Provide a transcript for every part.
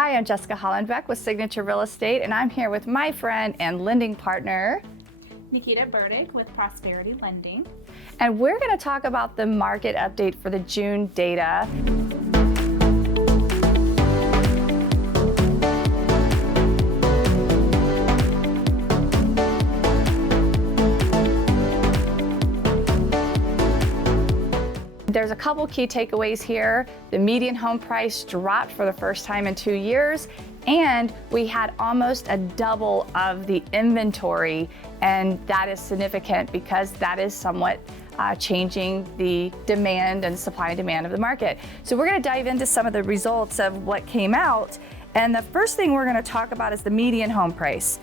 Hi, I'm Jessica Hallenbeck with Signature Real Estate, and I'm here with my friend and lending partner, Nikita Burdick with Prosperity Lending. And we're going to talk about the market update for the June data. There's a couple key takeaways here. The median home price dropped for the first time in 2 years, and we had almost a double of the inventory, and that is significant because that is somewhat changing the demand and supply and demand of the market. So we're going to dive into some of the results of what came out, and the first thing we're going to talk about is the median home price.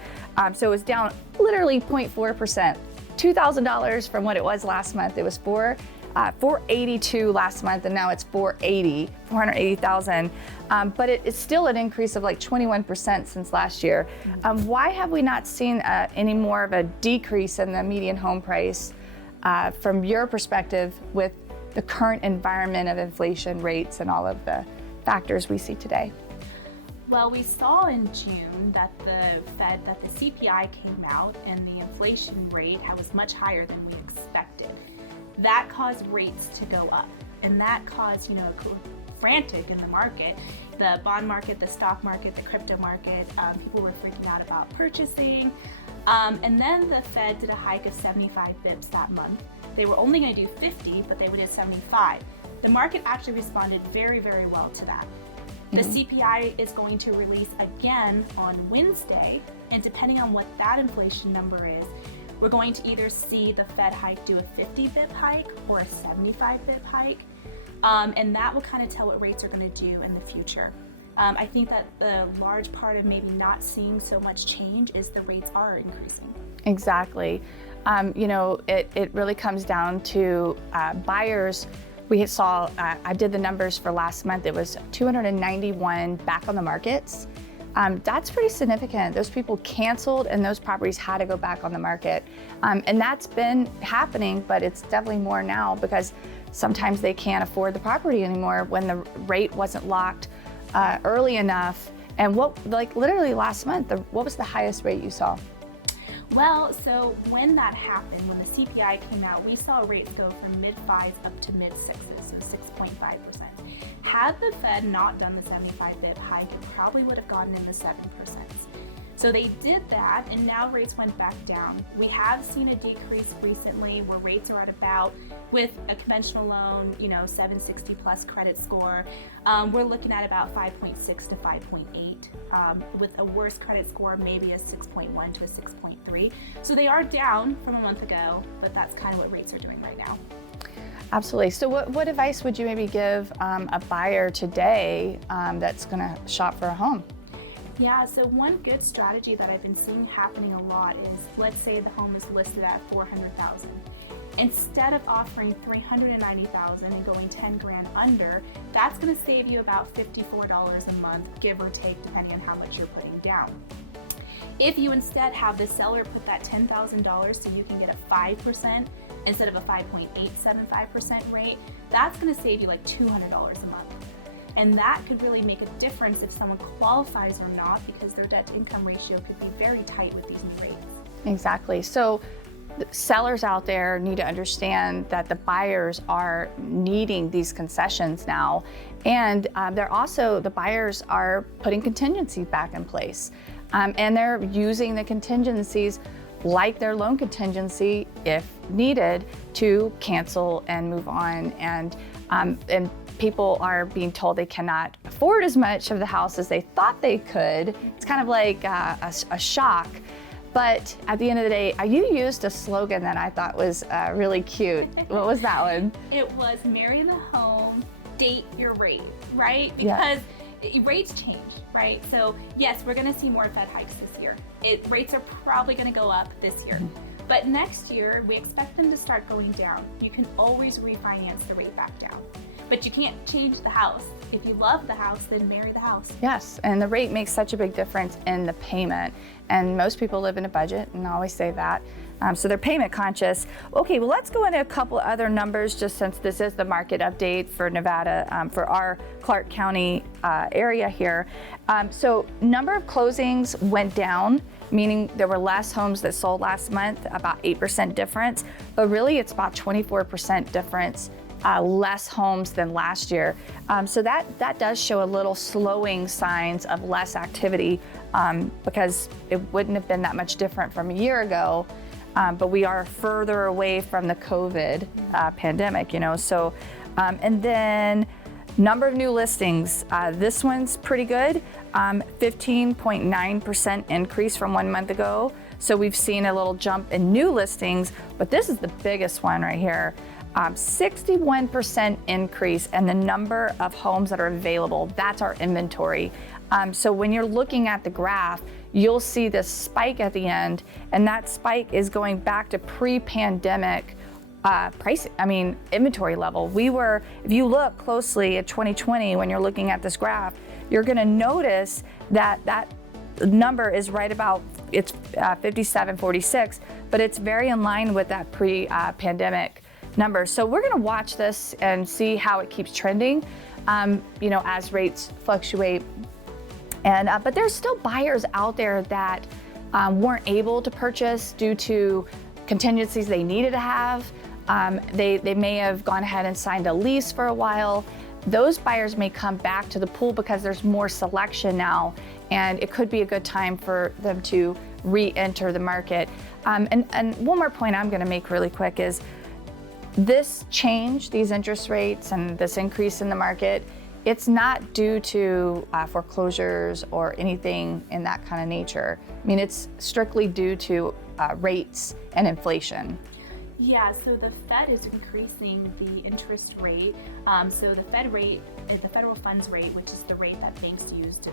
So it was down literally 0.4%, $2,000 from what it was last month. It was $482 last month, and now it's $480,000. But it's still an increase of like 21% since last year. Why have we not seen any more of a decrease in the median home price from your perspective with the current environment of inflation rates and all of the factors we see today? Well, we saw in June that the CPI came out and the inflation rate was much higher than we expected. That caused rates to go up, and that caused, frantic in the market, the bond market, the stock market, the crypto market. People were freaking out about purchasing. And then the Fed did a hike of 75 bips that month. They were only going to do 50, but they would do 75. The market actually responded very, very well to that. The CPI is going to release again on Wednesday, and depending on what that inflation number is, we're going to either see the Fed hike do a 50 bip hike or a 75 bip hike, and that will kind of tell what rates are going to do in the future. I think that the large part of maybe not seeing so much change is the rates are increasing. Exactly. It really comes down to buyers. We saw, I did the numbers for last month, it was 291 back on the markets. That's pretty significant. Those people canceled and those properties had to go back on the market. And that's been happening, but it's definitely more now because sometimes they can't afford the property anymore when the rate wasn't locked early enough. And literally last month, what was the highest rate you saw? Well, so when that happened, when the CPI came out, we saw rates go from mid-5s up to mid-6s, so 6.5%. Had the Fed not done the 75 bip hike, it probably would have gotten in the 7%. So they did that, and now rates went back down. We have seen a decrease recently where rates are at about, with a conventional loan, 760 plus credit score, we're looking at about 5.6 to 5.8. With a worse credit score, maybe a 6.1 to a 6.3. So they are down from a month ago, but that's kind of what rates are doing right now. Absolutely. So what advice would you maybe give a buyer today that's going to shop for a home? Yeah, so one good strategy that I've been seeing happening a lot is, let's say the home is listed at $400,000. Instead of offering $390,000 and going 10 grand under, that's going to save you about $54 a month, give or take, depending on how much you're putting down. If you instead have the seller put that $10,000 so you can get a 5% instead of a 5.875% rate, that's going to save you like $200 a month. And that could really make a difference if someone qualifies or not, because their debt to income ratio could be very tight with these new rates. Exactly. So the sellers out there need to understand that the buyers are needing these concessions now. And the buyers are putting contingencies back in place. And they're using the contingencies like their loan contingency, if needed, to cancel and move on. And people are being told they cannot afford as much of the house as they thought they could. It's kind of like a shock. But at the end of the day, you used a slogan that I thought was really cute. What was that one? It was marry the home, date your rate, right? Because rates change, right? So yes, we're going to see more Fed hikes this year. Rates are probably going to go up this year. But next year, we expect them to start going down. You can always refinance the rate back down. But you can't change the house. If you love the house, then marry the house. Yes, and the rate makes such a big difference in the payment. And most people live in a budget, and I always say that. So they're payment conscious. Okay, well, let's go into a couple other numbers just since this is the market update for Nevada, for our Clark County area here. So number of closings went down, meaning there were less homes that sold last month, about 8% difference, but really it's about 24% difference, less homes than last year. So that does show a little slowing signs of less activity because it wouldn't have been that much different from a year ago. But we are further away from the COVID pandemic, you know. So, and then number of new listings. This one's pretty good. 15.9% increase from 1 month ago. So we've seen a little jump in new listings, but this is the biggest one right here. 61% increase in the number of homes that are available. That's our inventory. So when you're looking at the graph, you'll see this spike at the end, and that spike is going back to pre-pandemic inventory level. If you look closely at 2020, when you're looking at this graph, you're gonna notice that that number is right about, it's 5746, but it's very in line with that pre-pandemic number. So we're gonna watch this and see how it keeps trending, you know, as rates fluctuate. And but there's still buyers out there that weren't able to purchase due to contingencies they needed to have. They may have gone ahead and signed a lease for a while. Those buyers may come back to the pool because there's more selection now, and it could be a good time for them to re-enter the market. And one more point I'm gonna make really quick is this change, these interest rates and this increase in the market, it's not due to foreclosures or anything in that kind of nature. I mean, it's strictly due to rates and inflation. Yeah, so the Fed is increasing the interest rate. So the Fed rate is the federal funds rate, which is the rate that banks use to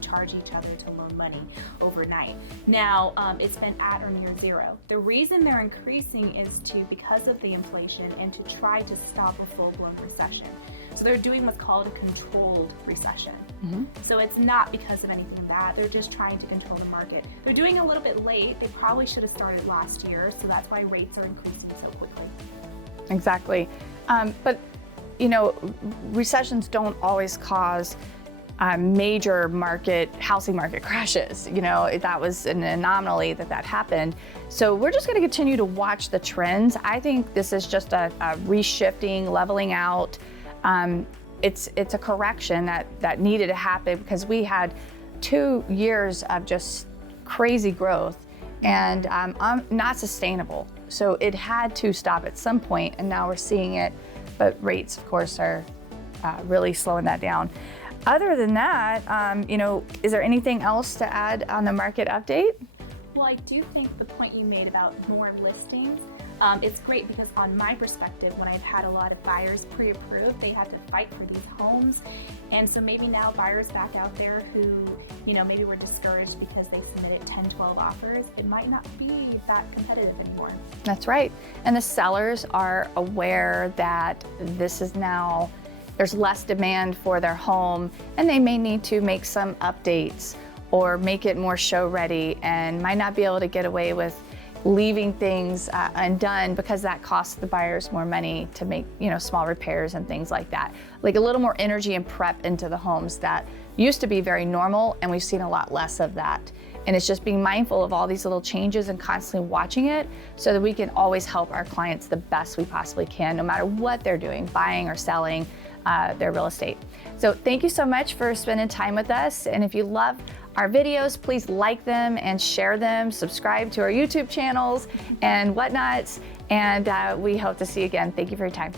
charge each other to loan money overnight. Now, it's been at or near zero. The reason they're increasing is because of the inflation and to try to stop a full-blown recession. So they're doing what's called a controlled recession. Mm-hmm. So it's not because of anything bad, they're just trying to control the market. They're doing a little bit late. They probably should have started last year, so that's why rates are increasing so quickly. Exactly. But, you know, recessions don't always cause major housing market crashes. You know, that was an anomaly that happened. So we're just going to continue to watch the trends. I think this is just a reshifting, leveling out. It's a correction that needed to happen because we had 2 years of just crazy growth and not sustainable. So it had to stop at some point, and now we're seeing it. But rates, of course, are really slowing that down. Other than that, you know, is there anything else to add on the market update? Well, I do think the point you made about more listings, it's great because on my perspective, when I've had a lot of buyers pre-approved, they had to fight for these homes. And so maybe now buyers back out there who, you know, maybe were discouraged because they submitted 10, 12 offers, it might not be that competitive anymore. That's right. And the sellers are aware that this is now, there's less demand for their home, and they may need to make some updates or make it more show ready, and might not be able to get away with leaving things undone because that costs the buyers more money to make, you know, small repairs and things like that. Like a little more energy and prep into the homes that used to be very normal, and we've seen a lot less of that. And it's just being mindful of all these little changes and constantly watching it so that we can always help our clients the best we possibly can, no matter what they're doing, buying or selling their real estate. So thank you so much for spending time with us. And if you love our videos, please like them and share them, subscribe to our YouTube channels and whatnots. And we hope to see you again. Thank you for your time.